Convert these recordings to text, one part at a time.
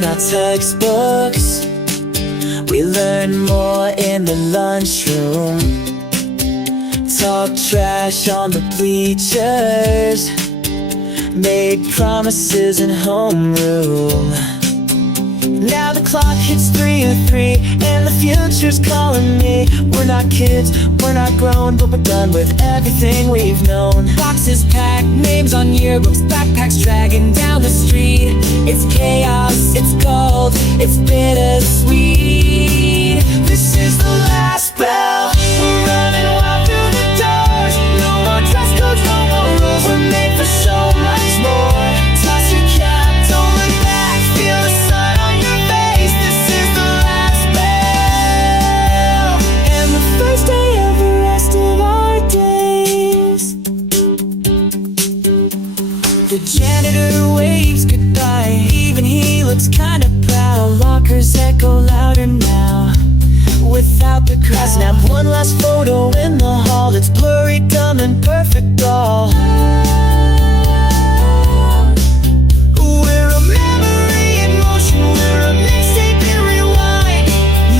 in our textbooks. We learn more in the lunchroom. Talk trash on the bleachers. Made promises in homeroom. Now the clock hits 3:03 and the future's calling me. We're not kids, we're not grown, but we're done with everything we've known. Boxes packed, names on yearbooks, backpacks dragging down the street. It's chaos, it's cold, it's bittersweet. This is the last bell. We're running wild through the doors. No more dress codes, no more rules. We're made for so much more. Toss your cap, don't look back, feel the sun on your face. This is the last bell, and the first day of the rest of our days. The janitor waves goodbye, even he looks kinda proud. Lockers echo louder now, without the crowd. Snap one last photo in the hall. It's blurry, dumb, and perfect all. We're a memory in motion. We're a mixtape in rewind,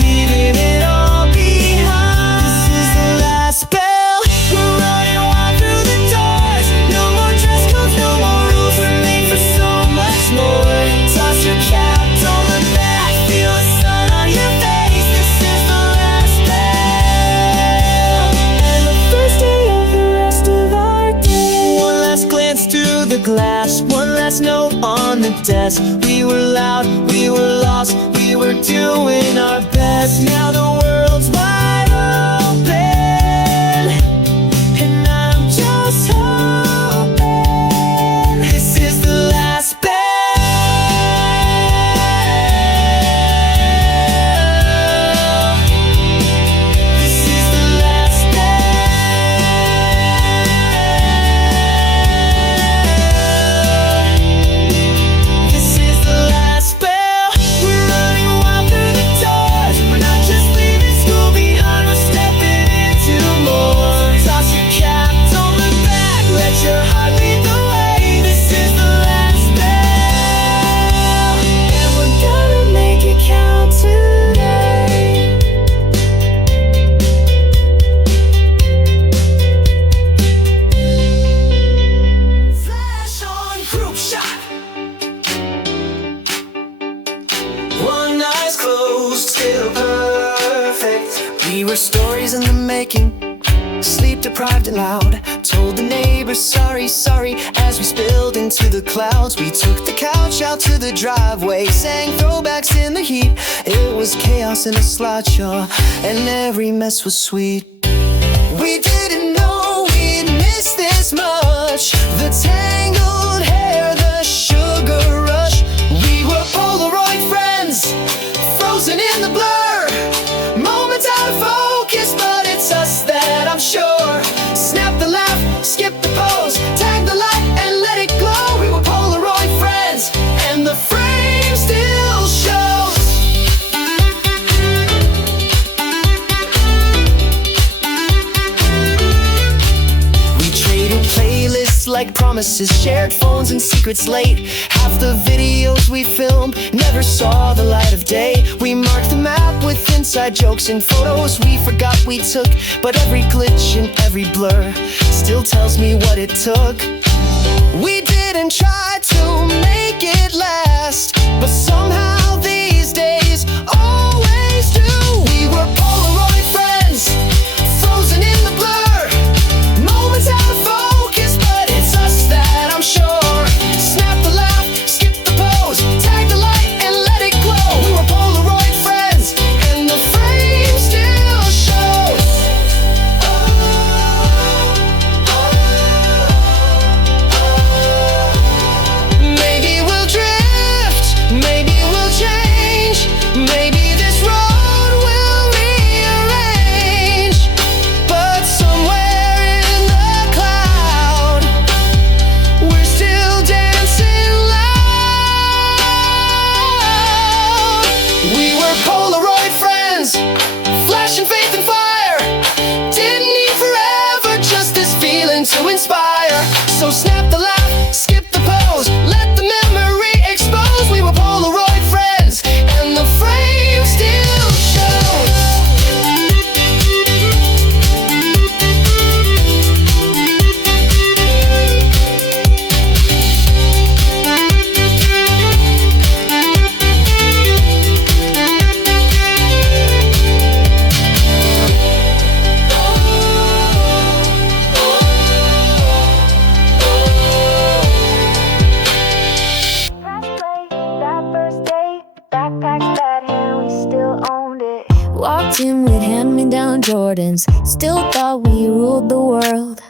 leaving it all behind. This is the last bell. We're running wild through the doors. No more dress codes, no more rules. We're made for so much more. Toss your cap, don't look back, feel the sun on your face. This is the last bell, and the first day of the rest of our day. One last glance through the glass, one last note on the desk. We were loud, we were lost, we were doing our best. Now the world's wide open, and I'm just hoping this is the last bell. This is the last bell. This is the last bell. We're running wild through the doors. We're not just leaving school behind, we're stepping into more. Toss your cap, don't look back, let your heart lead the way. This is the last bell, and we're gonna make it count today. Flash on group shot. One eye's closed, still perfect. We were stories in the making, sleep deprived and loud. Told the neighbors sorry, sorry as we spilled into the clouds. We took the couch out to the driveway, sang throwbacks in the heat. It was chaos in a slideshow, and every mess was sweet. We didn't know we'd miss this much. The tangled hair, the sugar rush. We were Polaroid friends, frozen in the blur. Moments out of focus, but it's us that I'm sure. Snap the laugh, skip the pose, tag the light and let it glow. We were Polaroid friends, and the frame still shows. We traded playlists like promises, shared phones and secrets late. Half the videos we filmed never saw the light of day. We marked the map with inside jokes and photos we forgot we took. But every glitch and every blur still tells me what it took. We didn't try to make it last, but somehow these days always do. We were Polaroid friends, frozen in the blur. Moments out of focus, but it's us that I'm sure. Snap the laugh, skip the pose, tag the light and let it glow. We were Polaroid friends, and the frame still shows. on Jordans, still thought we ruled the world.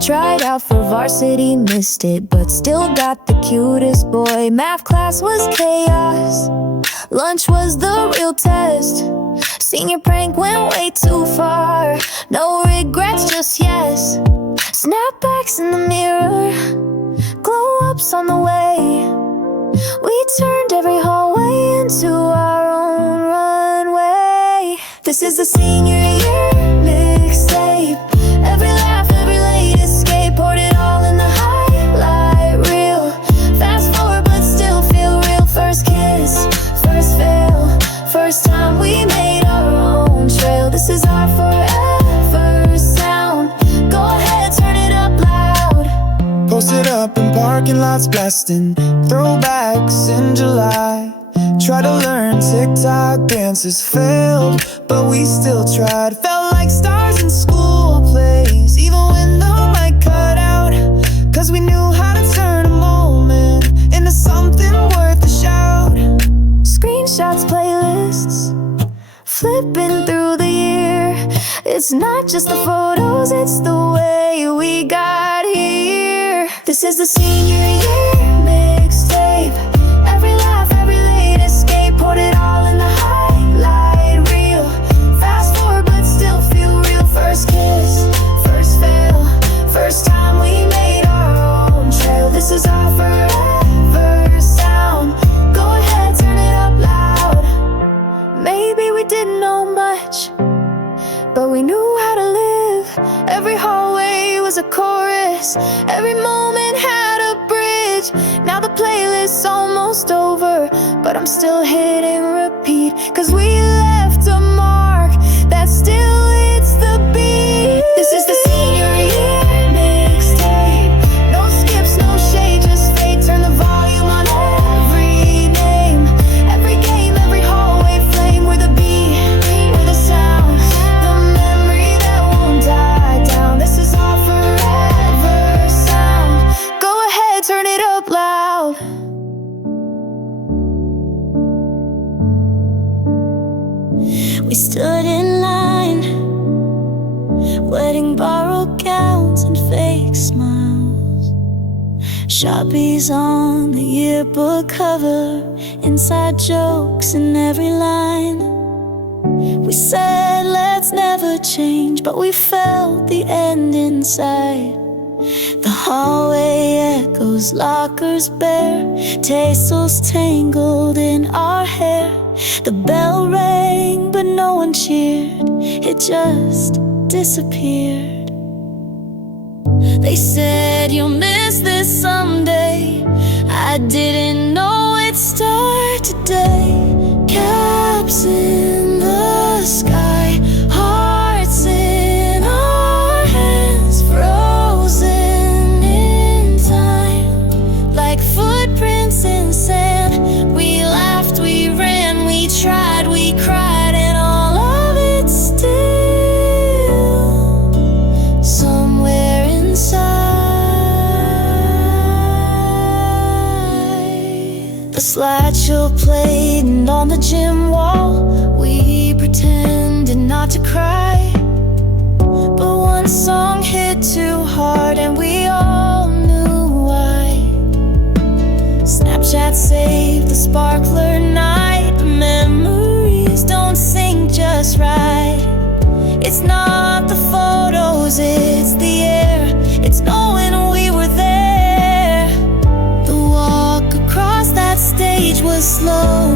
Tried out for varsity, missed it, but still got the cutest boy. Math class was chaos, lunch was the real test. Senior prank went way too far, no regrets, just yes. Snapbacks in the mirror, glow-ups on the way. We turned every hallway into our own runway. This is the senior year mixtape. Every laugh, every late escape, poured it all in the highlight reel. Fast forward but still feel real. First kiss, first fail, first time we made our own trail. This is our forever sound. Go ahead, turn it up loud. Posted up in parking lots, blasting throwbacks in July. Tried to learn TikTok dances, failed, but we still tried. Felt like stars in school plays, even when the mic cut out. Cause we knew how to turn a moment into something worth a shout. Screenshots, playlists, flipping through the year. It's not just the photos, it's the way we got here. This is the senior year mixtape. Every laugh, every late escape, poured it all in the highlight reel. Fast forward but still feel real. First kiss, first fail, first time we made our own trail. This is our forever sound. Go ahead, turn it up loud. Maybe we didn't know much, but we knew how to live. Every hallway was a chorus, every moment had a bridge. Now the playlist's almost over, but I'm still hitting repeat. Cause we left a mark that still hits the beat. This is the senior year mixtape. No skips, no shade, just fade. Turn the volume on every name, every game, every hallway flame. We're the beat, we're the sound, the memory that won't die down. This is our forever sound. Go ahead, turn it up loud. We stood in line, wedding borrowed gowns and fake smiles. Sharpies on the yearbook cover, inside jokes in every line. We said let's never change, but we felt the end inside. The hallway echoes, lockers bare, tassels tangled in our hair. The bell rang, but no one cheered, it just disappeared. They said you'll miss this someday. I didn't know it'd start today. Caps in the sky, hearts in our hands, frozen in time, like footprints in sand. We laughed, we ran, we tried, we cried, and all of it still somewhere inside. The slideshow played, and on the gym wall we pretended not to cry. But one song hit too hard and we all knew why. Snapchat saved the sparkler night, but memories don't sync just right. It's not the photos, it's the air, it's knowing we were there. The walk across that stage was slow,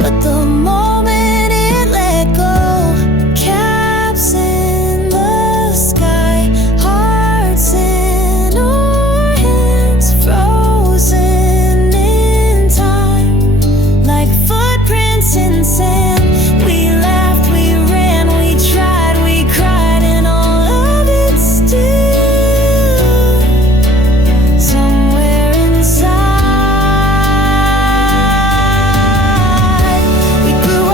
but the moment it let go. Caps in the sky, hearts in our hands, frozen in time, like footprints in sand. We laughed, we ran, we tried, we cried, and all of it still somewhere inside. We grew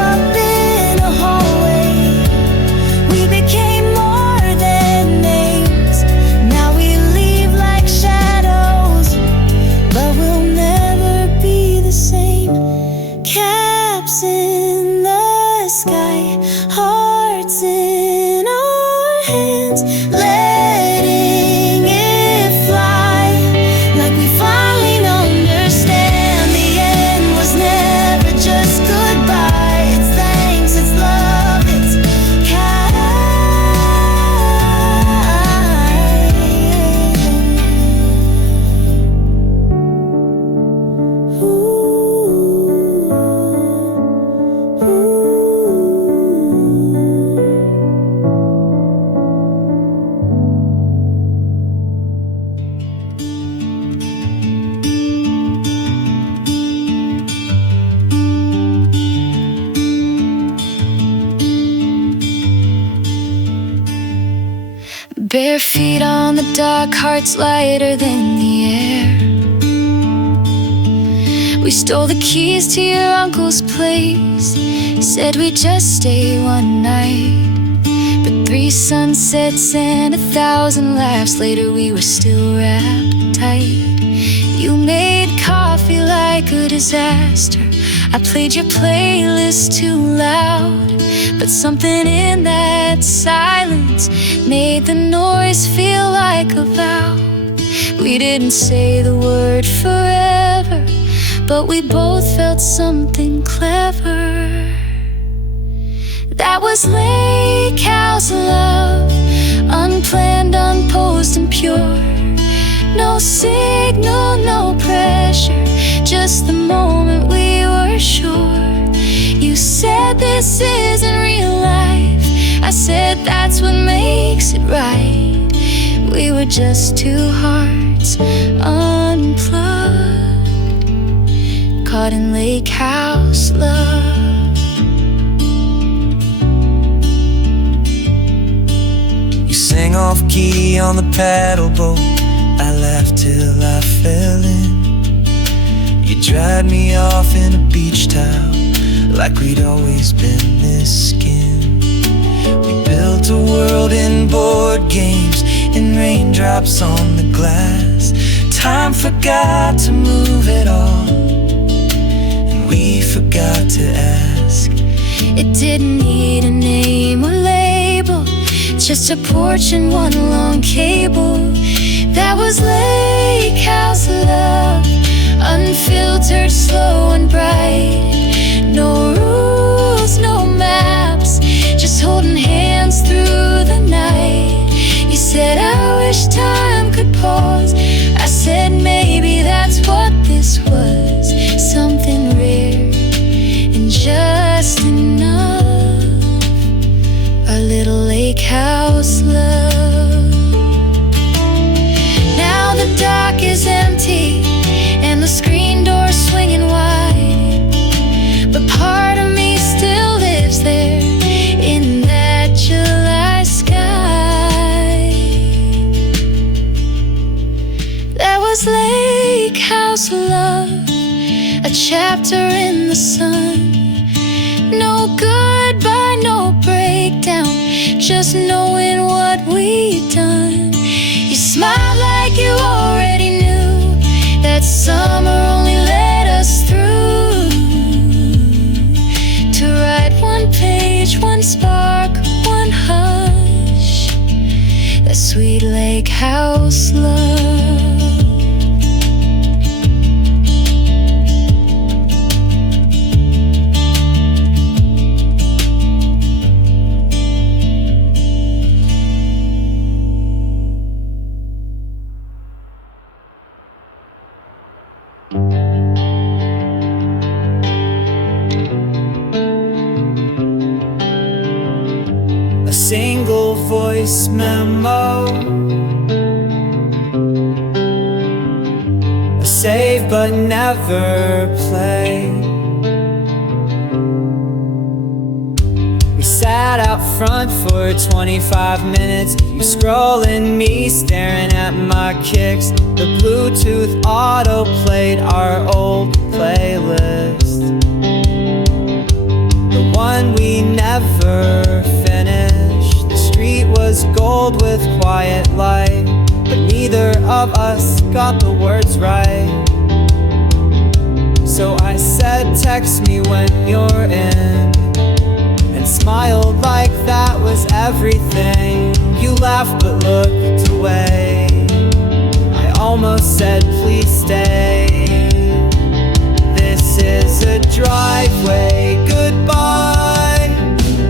bare feet on the dock, hearts lighter than the air. We stole the keys to your uncle's place, said we'd just stay one night. But 3 sunsets and 1,000 laughs later, we were still wrapped tight. You made coffee like a disaster. I played your playlist too loud, but something in that silence made the noise feel like a vow. We didn't say the word forever, but we both felt something clever. That was Lakehouse Love, unplanned, unposed, and pure. No signal, no pressure, just the moment we were sure. You said this isn't real life, I said that's what makes it right. We were just two hearts unplugged, caught in Lakehouse Love. You sang off key on the paddle boat, I laughed till I fell in. You dried me off in a beach towel, like we'd always been this skin. We built a world in board games, in raindrops on the glass. Time forgot to move at all, and we forgot to ask. It didn't need a name or label, just a porch and one long cable. That was Lakehouse Love, unfiltered, slow and bright. No rules, no maps, just holding hands through the night. You said I wish time could pause, I said maybe that's what this was. Something rare and just enough, our little Lakehouse Love. Now the dock is empty and the screen door swinging wide, but part of me still lives there in that July sky. That was Lakehouse Love, a chapter in the sun. No goodbye, no breakdown, just knowing what we'd done. You smiled like you already knew that summer only led us through. To write one page, one spark, one hush, that sweet Lakehouse Love. A single voice memo, a save but never play. We sat out front for 25 minutes, you scrolling, me staring at my kicks. The Bluetooth auto played our old playlist, the one we never finished. The street was gold with quiet light, but neither of us got the words right. So I said, text me when you're in, and smiled like that was everything. You laughed but looked away. I almost said, please stay. This is a driveway goodbye,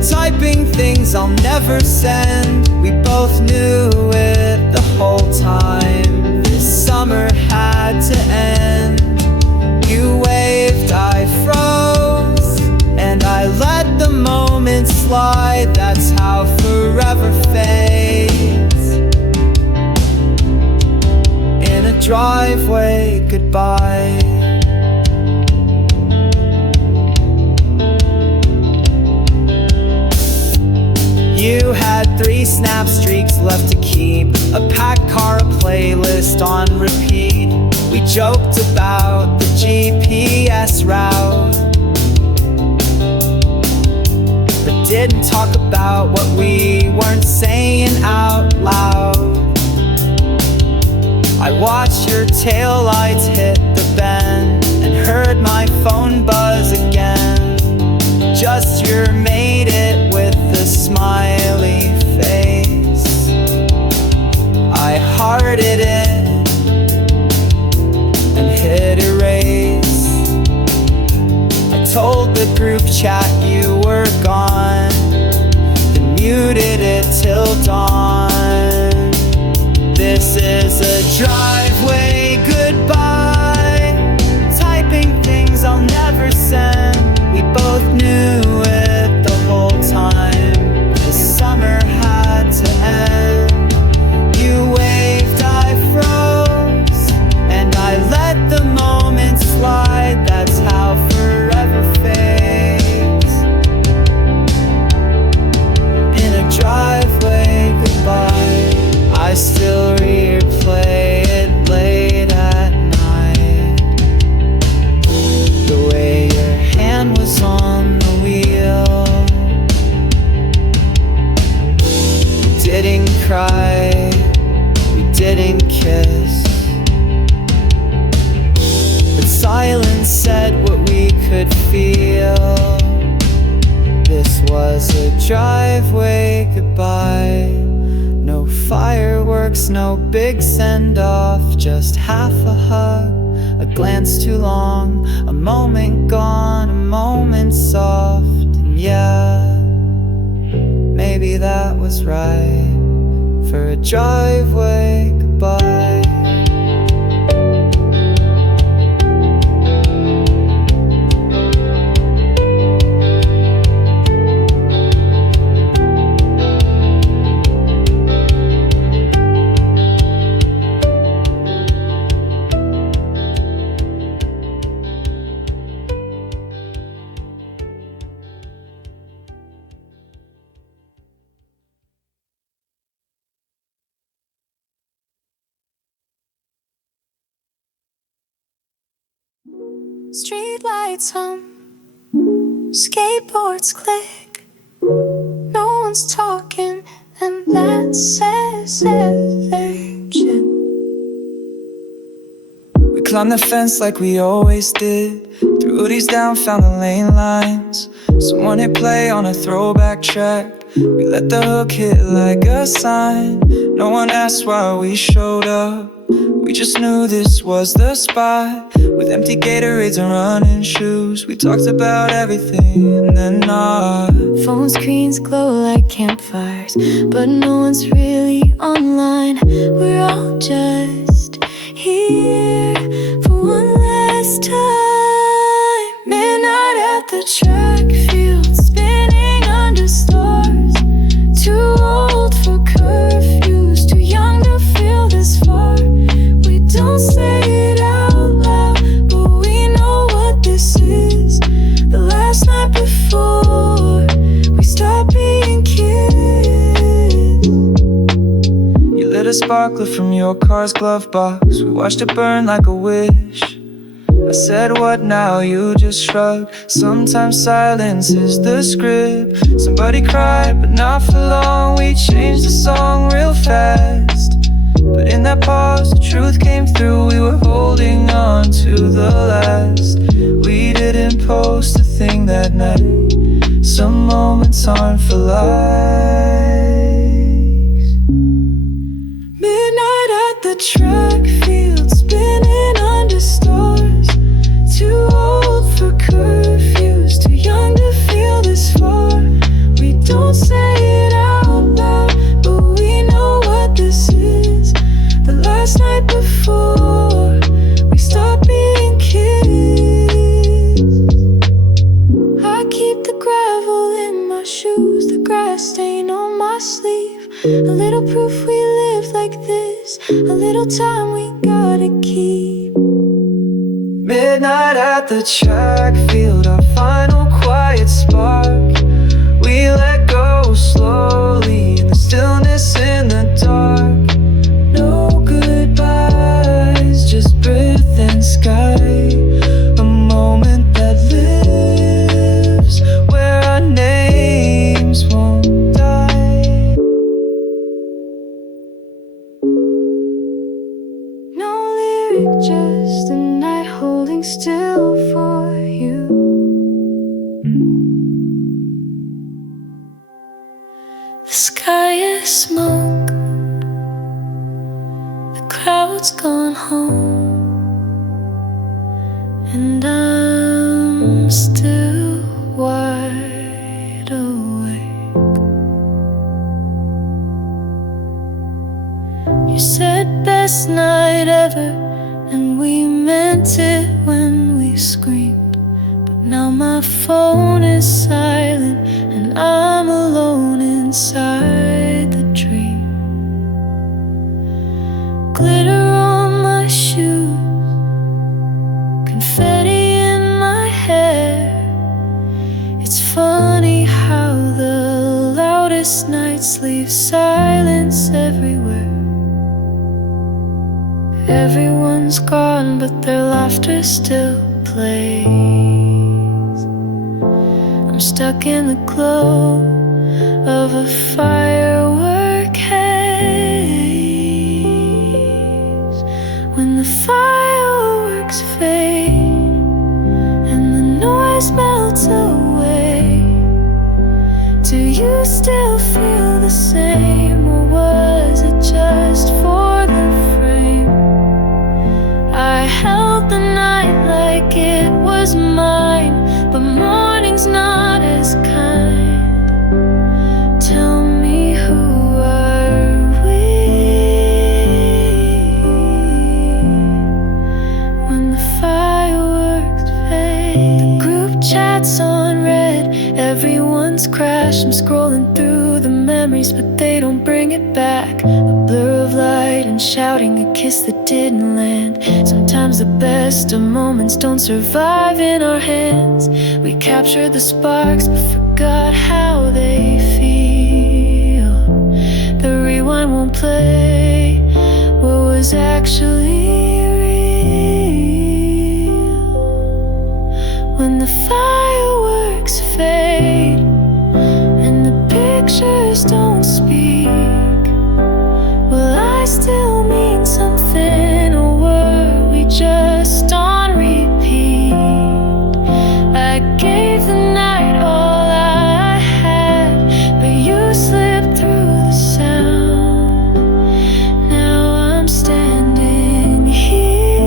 typing things I'll never send. We both knew it the whole time, this summer had to end. You waved, I froze, and I let the moment slide. That's how forever fades, in a driveway goodbye. You had 3 snap streaks left to keep. keep a packed car, a playlist on repeat. We joked about the GPS route, but didn't talk about what we weren't saying out loud. I watched your taillights hit the bend and heard my phone buzz again. Just your made it with a smiley face. I hearted it and hit erase. I told the group chat you were gone, then muted it till dawn. This is a driveway goodbye, typing things I'll never send. We both knew it the whole time. This summer had to end. You waved, I froze, and I let the moment slide. That's how forever fades. In a driveway goodbye, I still replay it late at night. The way your hand was on the wheel. We didn't cry, we didn't kiss, but silence said what we could feel. This was a driveway goodbye. No fireworks, no big send-off, just half a hug, a glance too long, a moment gone, a moment soft. And yeah, maybe that was right for a driveway goodbye. Streetlights hum, skateboards click. No one's talking, and that says everything. We climbed the fence like we always did. Threw hoodies down, found the lane lines. Someone hit play on a throwback track. We let the hook hit like a sign. No one asked why we showed up. We just knew this was the spot. With empty Gatorades and running shoes, we talked about everything and then not. Phone screens glow like campfires, but no one's really online. We're all just here for one last time. Midnight at the track field, spinning under stars. Too old for curfews, too young to feel this far. We don't say it out loud, but we know what this is. The last night before we stop being kids. You lit a sparkler from your car's glove box. We watched it burn like a wish. I said, what now? You just shrugged. Sometimes silence is the script. Somebody cried, but not for long. We changed the song real fast. But in that pause, the truth came through. We were holding on to the last. We didn't post a thing that night. Some moments aren't for likes. Midnight at the track field, spinning under stars. Too old for curfews, too young to feel this far. We don't say it out loud, but we know what this is. The last night before we stop being kids. I keep the gravel in my shoes, the grass stain on my sleeve. A little proof we live like this, a little time we gotta keep. Midnight at the track field, our final quiet spark. We let go slowly in the stillness in the dark. still for you. The sky is smoke, the crowd's gone home, and I'm still wide awake. You said best night ever, and we meant it when we screamed. But now my phone is silent, and I'm alone inside the dream. Glitter on my shoes, confetti in my hair. It's funny how the loudest nights leave silence everywhere. Everyone's gone, but their laughter still plays. I'm stuck in the glow of a firework haze. When the fireworks fade and the noise melts away, do you still feel the same, or was it just for the frame? I held the night like it was mine, but morning's not as kind. Tell me, who are we? When the fireworks fade, the group chat's on red, everyone's crashed. I'm scrolling through the memories, but they don't bring it back. A blur of light and shouting, a kiss that didn't land. Sometimes the best of moments don't survive in our hands. We captured the sparks, but forgot how they feel. The rewind won't play what was actually real. When the fireworks fade and the pictures don't speak, will I still mean something, or were we just on repeat? I gave the night all I had, but you slipped through the sound. Now I'm standing here.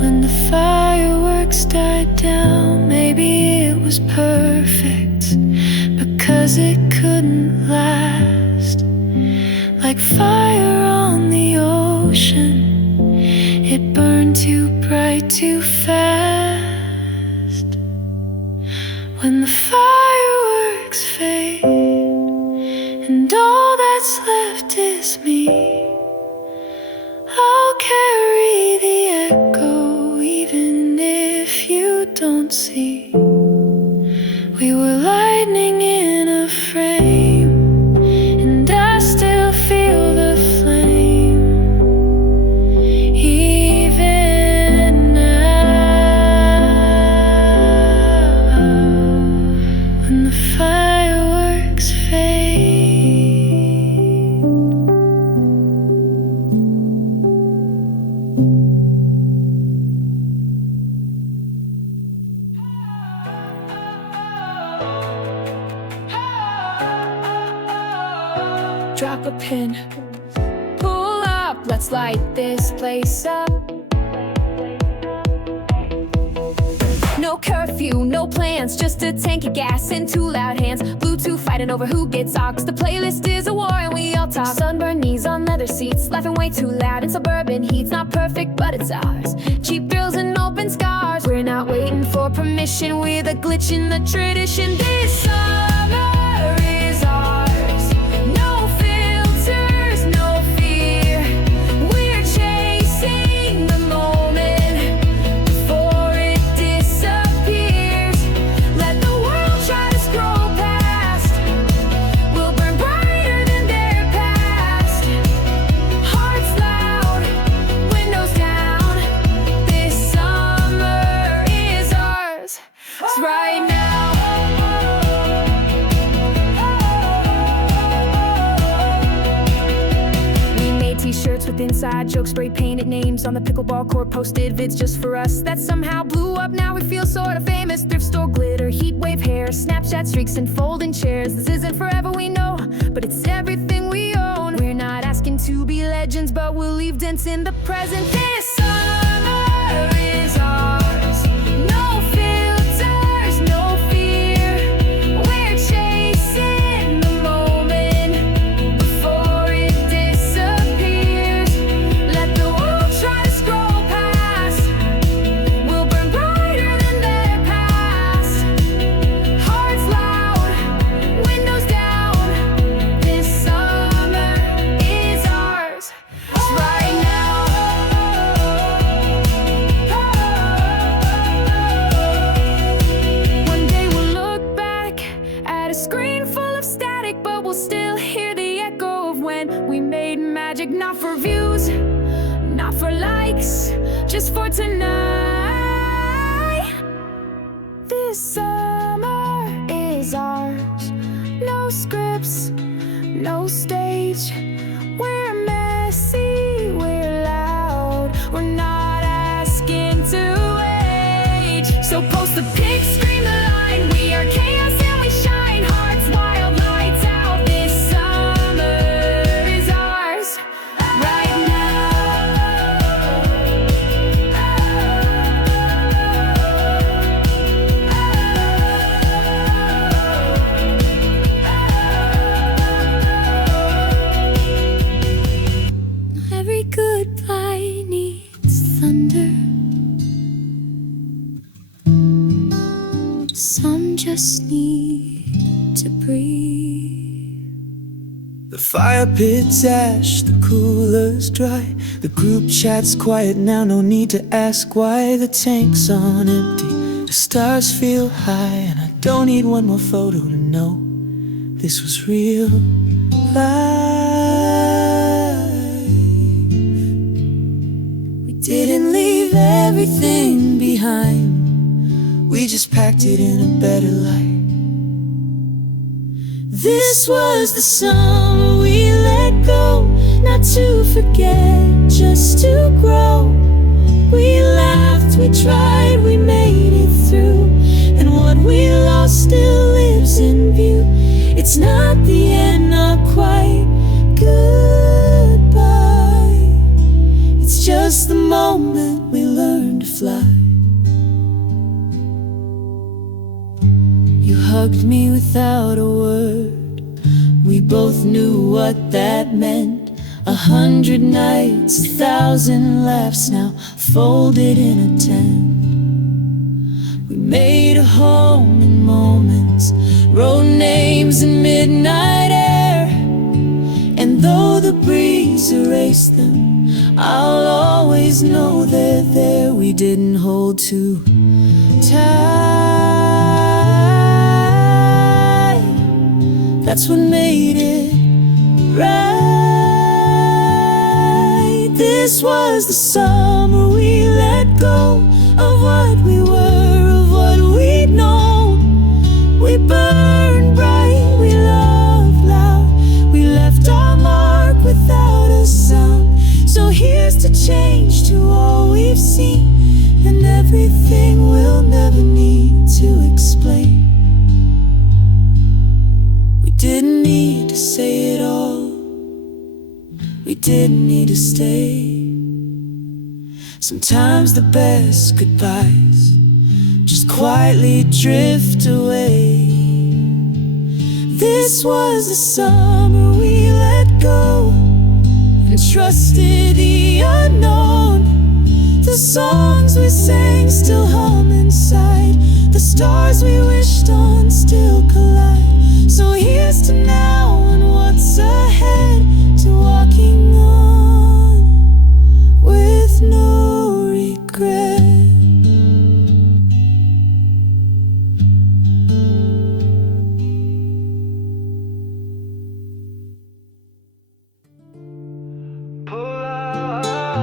When the fireworks died down, maybe it was perfect, because it couldn't last. Like fire on the ocean, it burned too bright, too fast. When the fireworks fade and all that's left is me, I'll carry the echo even if you don't see. We were lightning in a frame, and I still feel the flame, even now. When the fireworks fade. Drop a pin, pull up, let's light this place up. No curfew, no plans, just a tank of gas and two loud hands. Bluetooth fighting over who gets aux. The playlist is a war and we all talk. Sunburned knees on leather seats, laughing way too loud in suburban heat's not perfect, but it's ours. Cheap thrills and open scars. We're not waiting for permission, we're the glitch in the tradition. This summer is ours. No filters, no fear. We're chasing the moment before it disappears. Let the world try to scroll past. We'll burn brighter than their past. Hearts loud, windows down. This summer is ours. It's right now. inside jokes, spray painted names on the pickleball court, posted vids just for us that somehow blew up. Now we feel sorta famous. Thrift store glitter, heat wave hair, Snapchat streaks and folding chairs. This isn't forever, we know, but it's everything we own. We're not asking to be legends, but we'll leave dents in the present. This summer is ours. No filters, no fear. We're chasing the moment before it disappears. Let the world try to scroll past. We'll burn brighter than their past. Hearts loud, windows down. This summer is ours. Right now. One day we'll look back at a screen full of static, but we'll still hear the echo of when we made magic. Not for views, not for likes, just for tonight. This summer is ours. No scripts, no stage. We're messy, we're loud. We're not asking to age. So post the pic, scream the line. We are chaos and we shine. Hearts wild, lights out. This summer is ours. Right every goodbye needs thunder. Some just need to breathe. The fire pit's ash, the cooler's dry. The group chat's quiet now, no need to ask why. The tank's on empty, the stars feel high, and I don't need one more photo to know this was real life. We didn't leave everything behind, we just packed it in a better light. This was the summer we let go, not to forget, just to grow. We laughed, we tried, we made it through, and what we lost still lives in view. It's not the end, not quite goodbye. It's just the moment we learned to fly. You hugged me without a word, we both knew what that meant. 100 nights, 1,000 laughs now folded in a tent. We made a home in moments, wrote names in midnight air, and though the breeze erased them, I'll always know they're there. We didn't hold too tight, that's what made it right. This was the summer we let go of what we were, of what we'd known. We burned bright, we loved loud, we left our mark without a sound. So here's to change, to all we've seen, and everything we'll never need to explain. We didn't need to say it all, we didn't need to stay. Sometimes the best goodbyes just quietly drift away. This was the summer we let go and trusted the unknown. The songs we sang still hum inside, the stars we wished on still collide. So here's to now and what's ahead, to walking on with no regret. Polaroid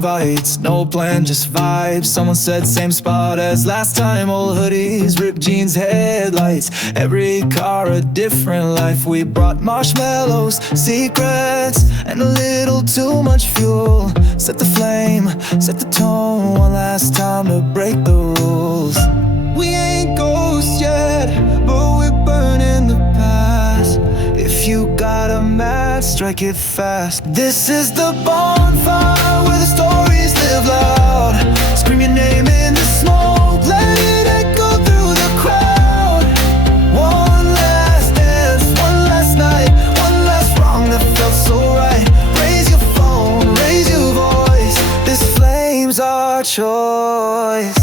invites, no plan, just vibes. Someone said same spot as last time. Old hoodies, ripped jeans, headlights. Every car a different life. We brought marshmallows, secrets, and a little too much fuel. Set the flame, set the tone. One last time to break the rules. We ain't ghosts yet, but we're burning the past. If you got a match, strike it fast. This is the bonfire where the stories live loud. Scream your name in the smoke, let it echo through the crowd. One last dance, one last night, one last wrong that felt so right. Raise your phone, raise your voice. This flame's our choice.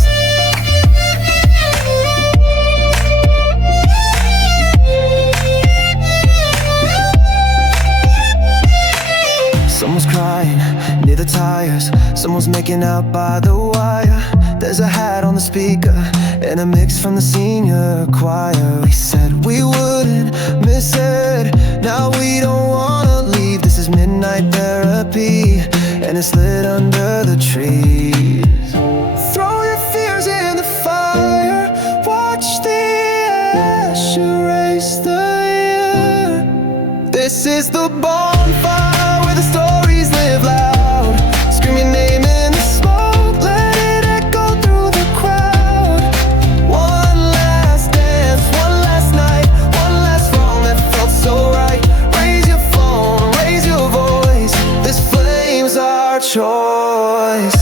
Someone's crying near the tires. Someone's making out by the wire. There's a hat on the speaker and a mix from the senior choir. We said we wouldn't miss it. Now we don't wanna leave. This is midnight therapy, and it's lit under the trees. Throw your fears in the fire. Watch the ash erase the year. This is the bonfire where the stories live loud. Scream your name in the smoke, let it echo through the crowd. One last dance, one last night, one last wrong that felt so right. Raise your phone, raise your voice. This flame's our choice.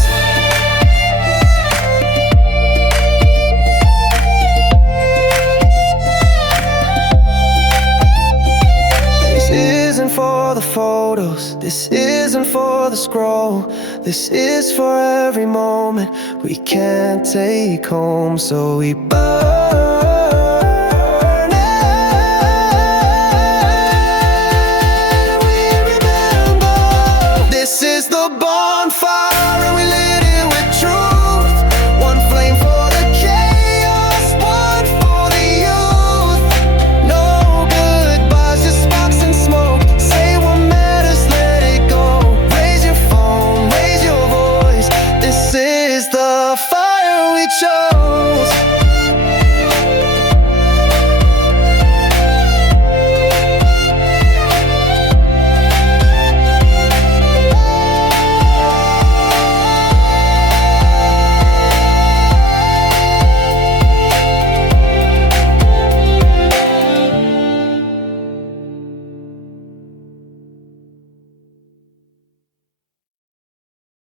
For the photos, this isn't for the scroll. This is for every moment we can't take home. So we burn